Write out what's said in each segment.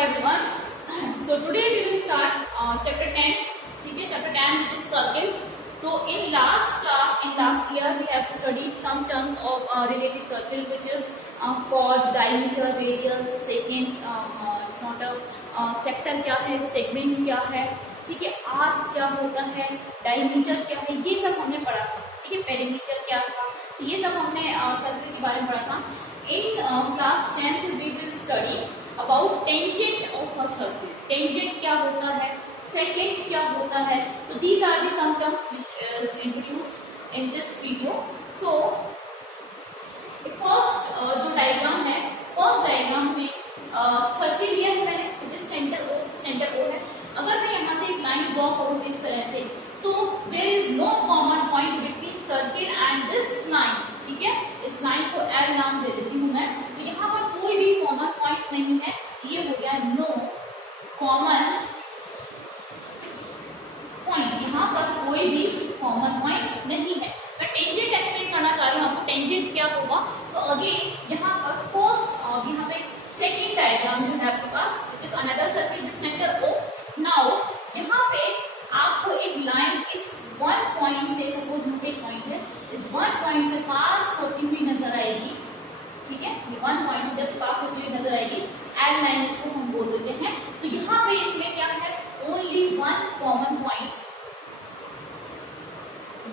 everyone. So today we will start chapter 10. ठीक है, chapter 10 which is circle. So in last year we have studied some terms of related circle which is chord, diameter, radius, secant, it's not a sector क्या है, segment क्या है, ठीक है, arc क्या होता है, diameter क्या है, ये सब हमने पढ़ा था. ठीक है, perimeter क्या था, ये सब हमने सर्कल के बारे में पढ़ा था. In class 10th we will study about tangent of a circle. Tangent क्या होता है, secant क्या होता है. So these are the some terms which is introduced in this video. So first जो डायग्राम है, फर्स्ट डायग्राम में सर्किल लिया है मैंने which is सेंटर O है. अगर मैं यहाँ से एक लाइन ड्रॉ करूँ इस तरह से, so there is no common point between circle and this line. ठीक है, इस लाइन को L नाम दे देती हूँ मैं. तो यहाँ पर कोई भी कॉमन पॉइंट नहीं है, ये हो गया नो कॉमन पॉइंट. यहाँ पर कोई भी कॉमन पॉइंट नहीं है. मैं टेंजेंट एक्सप्लेन करना चाह रही हूँ आपको, टेंजेंट क्या होगा. सो अगेन यहाँ पर फर्स्ट यहाँ पे सेकेंड डायग्राम जो है आपके पास which is another circle with centre O. Now यहाँ पे आपको एक लाइन इस वन पॉइंट से, सपोज यहाँ पे एक पॉइंट है, इस वन पॉइंट से पास होती हुई नजर आएगी. ठीक है, वन पॉइंट से जस्ट पास होती हुई नजर आएगी. एल लाइन इसको हम बोल देते हैं. तो यहाँ पे इसमें क्या है, only one common point,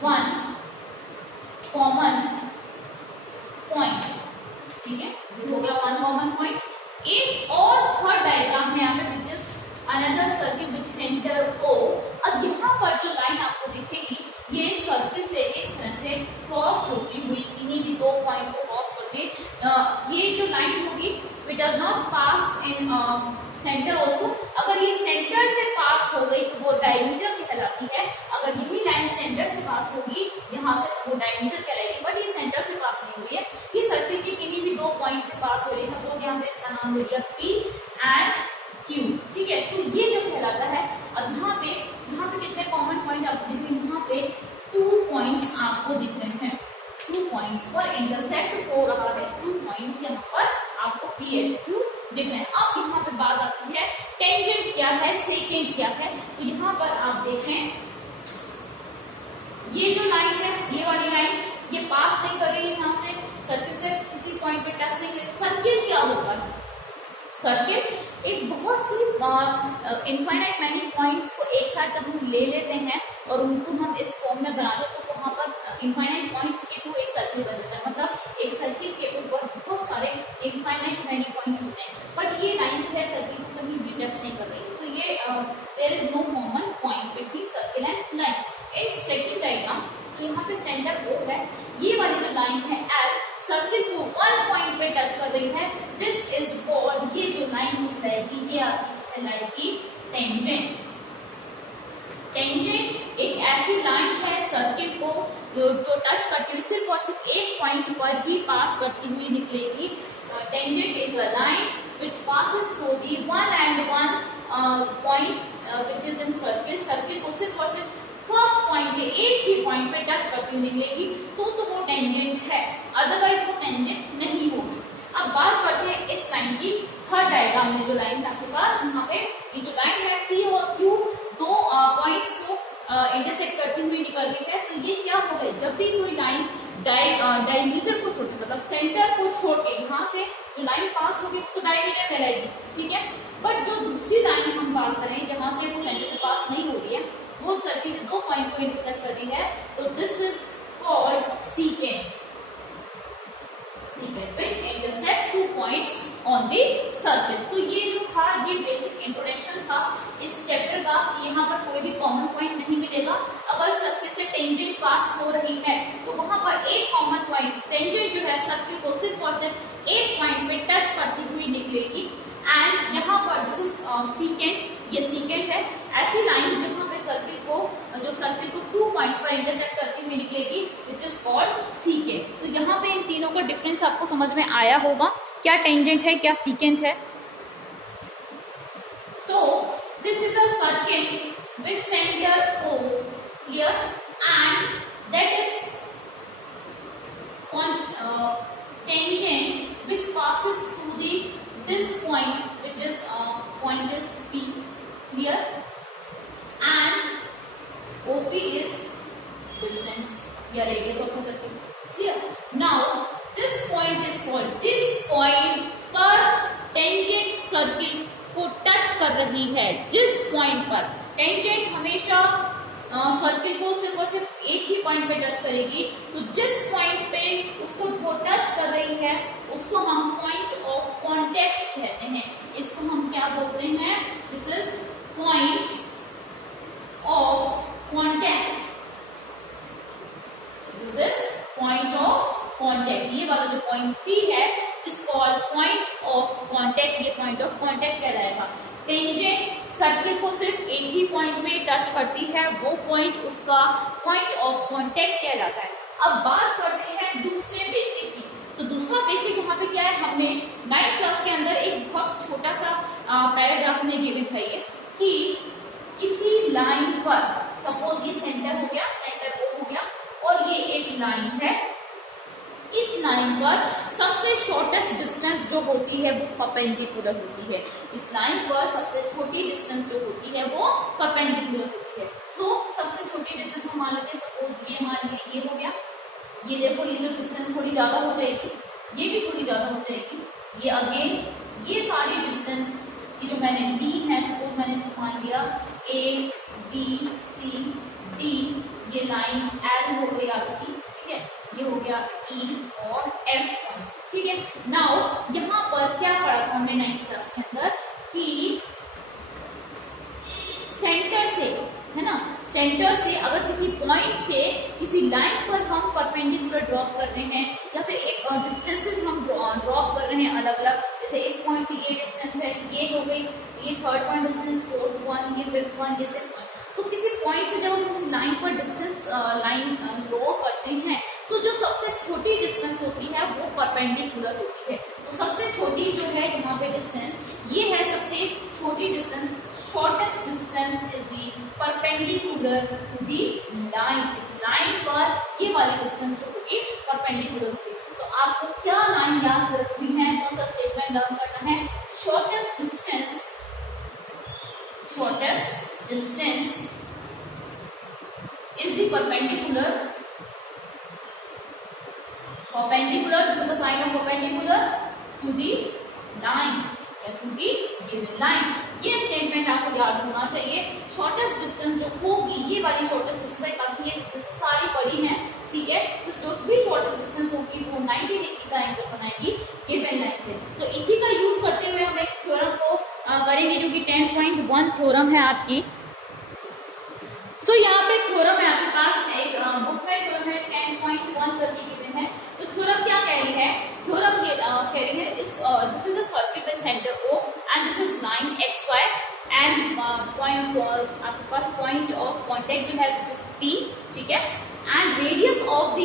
one common point. ठीक है, हो गया वन कॉमन पॉइंट. एक और थर्ड डायग्राम है यहाँ पे विच is another circle with centre O. अब यहाँ पर जो लाइन आपको दिखेगी ये सर्किल से इस तरह से क्रॉस होती हुई इन्हीं भी दो पॉइंट को क्रॉस करके ये जो लाइन होगी it does not pass in centre also. अगर ये सेंटर से पास हो गई तो वो डायमीटर कहलाती है. अगर यही लाइन सेंटर से पास होगी यहाँ से तो वो डायमीटर कहलाएगी. बट ये सेंटर से पास नहीं हुई है, ये सर्किल के किन्हीं भी दो पॉइंट से पास हो रही है. सपोज यहाँ पे इसका नाम हो गया P एंड Q. ठीक है, तो ये जो कहलाता है. अब यहाँ पे कितने कॉमन पॉइंट आपको दिख रहे हैं, यहाँ पे 2 पॉइंट्स आपको दिख रहे हैं. 2 पॉइंट्स पर इंटरसेक्ट हो रहा है. 2 पॉइंट्स यहाँ पर आपको P और Q दिख रहे हैं. अब यहाँ पे बात आती है टेंजेंट क्या है, सेकेंट क्या है. तो यहाँ पर आप देखें ये जो लाइन है, ये वाली लाइन, ये पास नहीं कर रही है यहाँ से सर्किल से, किसी पॉइंट पे टच नहीं करेगी. सर्किल क्या होता है, सर्किल एक बहुत सी इनफाइनाइट मैनी पॉइंट्स को एक साथ जब हम ले लेते हैं और उनको हम इस फॉर्म में बना दें तो वहाँ पर इनफाइनाइट पॉइंट्स के थ्रू एक सर्किल बन जाता है. मतलब एक सर्किल के ऊपर बहुत सारे इनफाइनाइट मैनी पॉइंट्स होते हैं. बट ये लाइन जो है सर्किल को कहीं भी टच नहीं कर रही. तो ये there is no common point between circle and line. एक सेकेंड डायग्राम, तो यहाँ पे सेंटर O है, ये वाली जो लाइन है L सर्किल को वन पॉइंट पे टच कर रही है. दिस इज कॉल्ड, ये जो लाइन कहलाएगी ये आपकी कहलाएगी टेंजेंट. टेंजेंट एक ऐसी लाइन है सर्किल को जो टच करती हुई सिर्फ और सिर्फ एक पॉइंट पर ही पास करती हुई निकलेगी. Tangent is a line which passes through the one and one point which is in circle. Circle को सिर्फ और सिर्फ फर्स्ट पॉइंट पे, एक ही पॉइंट पे टच करती हुई निकलेगी तो वो टेंजेंट है, अदरवाइज वो टेंजेंट नहीं होगी. अब बात करते हैं इस लाइन की. थर्ड डायग्राम में जो लाइन है आपके पास, यहाँ पे ये जो लाइन है P और Q दो पॉइंट्स को इंटरसेक्ट करती हुई निकल रही है. तो ये क्या हो गई, जब भी कोई लाइन डायमीटर को छोड़ के, मतलब सेंटर को छोड़ के यहाँ से जो लाइन पास होगी तो डायमीटर कहलाएगी. ठीक है, बट जो दूसरी लाइन हम बात करें जहां से वो सेंटर से पास नहीं हो रही है, वो सर्किल के दो पॉइंट को इंटरसेक्ट कर रही है. तो this is called secant. Secant which intersect 2 points on the circle. तो ये जो था ये बेसिक इंट्रोडक्शन था इस चैप्टर का. यहाँ पर कोई भी कॉमन पॉइंट नहीं मिलेगा. अगर सर्किल से टेंजेंट पास हो रही है तो वहां पर एक कॉमन पॉइंट, टेंजेंट जो है सर्किल को सिर्फ और सिर्फ एक पॉइंट पे टच करती हुई निकलेगी. एंड यहाँ पर दिस इज सेकेंट, ये सेकेंट है. ऐसी लाइन जहाँ पे सर्किल को 2 पॉइंट्स पर इंटरसेक्ट करती हुई निकलेगी विच इज कॉल्ड सेकेंट. तो यहाँ पे इन तीनों का डिफरेंस आपको समझ में आया होगा, क्या टेंजेंट है क्या सेकेंट है. So this is a circle with centre O here and that is tangent which passes through this point which is रही है, जिस पॉइंट पर टेंजेंट हमेशा सर्किल को सिर्फ और सिर्फ एक ही पॉइंट पे टच करेगी, तो जिस पॉइंट पे उसको वो टच कर रही है उसको हम पॉइंट ऑफ कांटेक्ट कहते हैं। इसको हम क्या बोलते हैं? This is point of contact. This is point of contact. ये वाला जो पॉइंट P है, जिस कॉल्ड पॉइंट ऑफ कांटेक्ट, ये पॉइंट ऑफ कांटेक्ट कहलाएगा। टेंजेंट सर्किल को सिर्फ एक ही पॉइंट में टच करती है, वो पॉइंट उसका पॉइंट ऑफ कांटेक्ट कहलाता है। अब बात करते हैं दूसरे बेसिक की। तो दूसरा बेसिक यहाँ पे क्या है? हमने 9th क्लास के अंदर एक बहुत छोटा सा पैराग्राफ में गिवन था ये, कि किसी लाइन पर, सपोज ये सेंटर हो गया, सेंटर O हो गया, और ये एक लाइन है, इस लाइन पर सबसे शॉर्टेस्ट डिस्टेंस जो होती है वो परपेंडिकुलर होती है। इस लाइन पर सबसे छोटी डिस्टेंस जो होती है वो परपेंडिकुलर होती है। सो सबसे छोटी डिस्टेंस हम मान लेते हैं, सपोज ये मान लीजिए ये हो गया, ये देखो ये जो डिस्टेंस थोड़ी ज्यादा हो जाएगी, ये भी थोड़ी ज्यादा हो जाएगी, ये अगेन, ये सारी डिस्टेंस ये जो मैंने ली है, सपोज मैंने इसको मान लिया A B C D, ये लाइन L हो गई आपकी, ठीक है, ये हो गया E और F पॉइंट, ठीक है। नाउ यहाँ पर क्या पढ़ा था हमने 9th क्लास के अंदर, कि सेंटर से, है ना, सेंटर से अगर किसी पॉइंट से किसी लाइन पर हम परपेंडिकुलर ड्रॉप कर रहे हैं, या फिर एक डिस्टेंसेस हम ड्रॉप कर रहे हैं अलग अलग, जैसे इस पॉइंट से ये डिस्टेंस है, ये हो गई, ये 3rd point distance, 4th one, ये 5th वन, ये 6th वन। तो किसी पॉइंट से जब हम किसी लाइन पर डिस्टेंस लाइन ड्रॉ करते हैं, तो जो सबसे छोटी डिस्टेंस होती है वो परपेंडिकुलर होती है। तो सबसे छोटी जो है यहाँ पे डिस्टेंस, ये है सबसे छोटी distance, shortest distance is the perpendicular to the line. इस लाइन पर ये वाली डिस्टेंस जो होगी परपेंडिकुलर होगी। तो आपको क्या लाइन याद रखनी है, कौन सा स्टेटमेंट लर्न करना है? Shortest distance, shortest distance is the perpendicular, this is the sign of perpendicular to the line या to the given line। ये स्टेटमेंट आपको याद होना चाहिए। शॉर्टेस्ट डिस्टेंस जो होगी, ये वाली शॉर्टेस्ट डिस्टेंस, बाकी ये डिस्टेंस सारी पड़ी हैं, ठीक है, तो जो भी शॉर्टेस्ट डिस्टेंस होगी वो 90 डिग्री का एंगल बनाएगी गिवन लाइन पे। तो इसी का यूज करते हुए हम एक थ्योरम को करेंगे, जो कि 10.1 थ्योरम है आपकी। सो यहाँ पे थ्योरम है आपके पास, एक बुक में थ्योरम है 10.1 करके गिवन है। तो थ्योरम क्या कह रही है? थ्योरम ये कह रही है, this is a circle with centre O and this is line XY and point, आपके पास पॉइंट ऑफ कांटेक्ट जो है विच इज P, ठीक है, and radius of the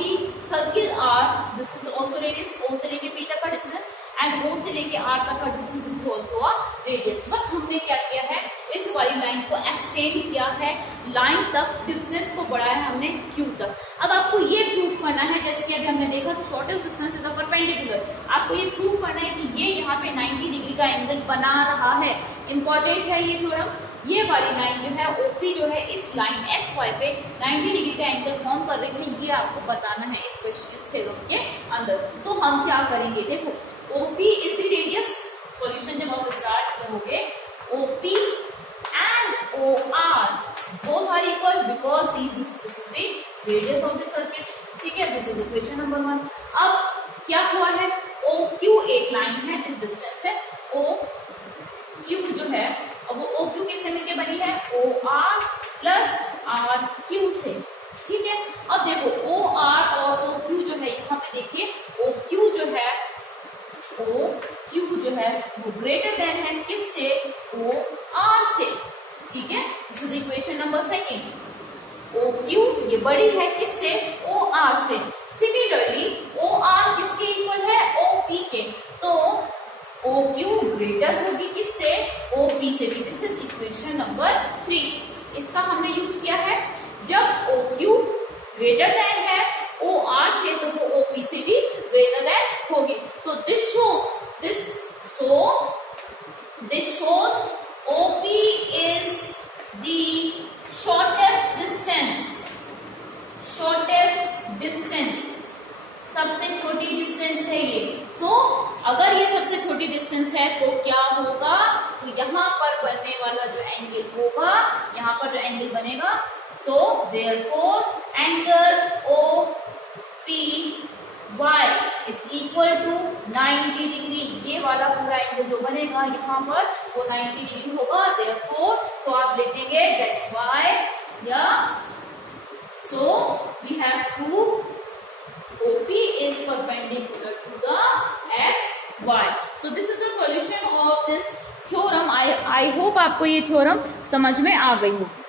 circle R, this is also radius, O से लेके P तक का distance and O से लेके R तक का distance is also a radius. बस हमने क्या किया है, इस वाली लाइन को एक्सटेंड किया है, लाइन तक डिस्टेंस को बढ़ाया है हमने Q तक। अब आपको ये प्रूफ करना है, जैसे कि अभी हमने देखा कि shortest distance is a perpendicular, आपको ये प्रूफ करना है कि ये यहाँ पे 90 डिग्री का एंगल बना रहा है। इंपॉर्टेंट है ये थ्योरम। ये वाली लाइन जो है OP जो है इस लाइन XY पे 90 डिग्री का एंगल फॉर्म कर रही है, ये आपको बताना है इस थ्योरम के अंदर। तो हम क्या करेंगे, देखो OP is the radius, solution जब आप स्टार्ट करोगे, OP and OR both are equal because this is the radius of the circuit, ठीक है, दिस इज इक्वेशन नंबर 1। अब क्या हुआ है, OQ एक लाइन है, दिस डिस्टेंस है OQ जो है, अब वो OQ किससे मिलके बनी है, OR प्लस RQ से, ठीक है। अब देखो OR और OQ जो है, यहाँ पे देखिए OQ जो है वो ग्रेटर देन है किससे, OR से, ठीक है, this is equation number 2। OQ ये बड़ी है किससे, OR से। सिमिलरली OR किसके इक्वल है, OP के, तो OQ ग्रेटर होगी किससे, OP से भी। This is equation number 3। इसका हमने यूज किया है, जब OQ ग्रेटर देन है OR से, तो वो OP से भी ग्रेटर देन होगी। तो this shows OP is the shortest distance, सबसे छोटी डिस्टेंस है ये। तो अगर ये सबसे से छोटी डिस्टेंस है तो क्या होगा, तो यहाँ पर बनने वाला जो एंगल होगा, यहाँ पर जो एंगल बनेगा, so therefore angle OPY is equal to 90 degree. ये वाला पूरा एंगल जो बनेगा यहाँ पर वो 90 डिग्री होगा। देयरफॉर तो आप लिख देंगे दैट्स व्हाई या so we have prove OP is perpendicular to the XY. So this is the solution of this theorem. I hope आपको ये theorem समझ में आ गई होगी।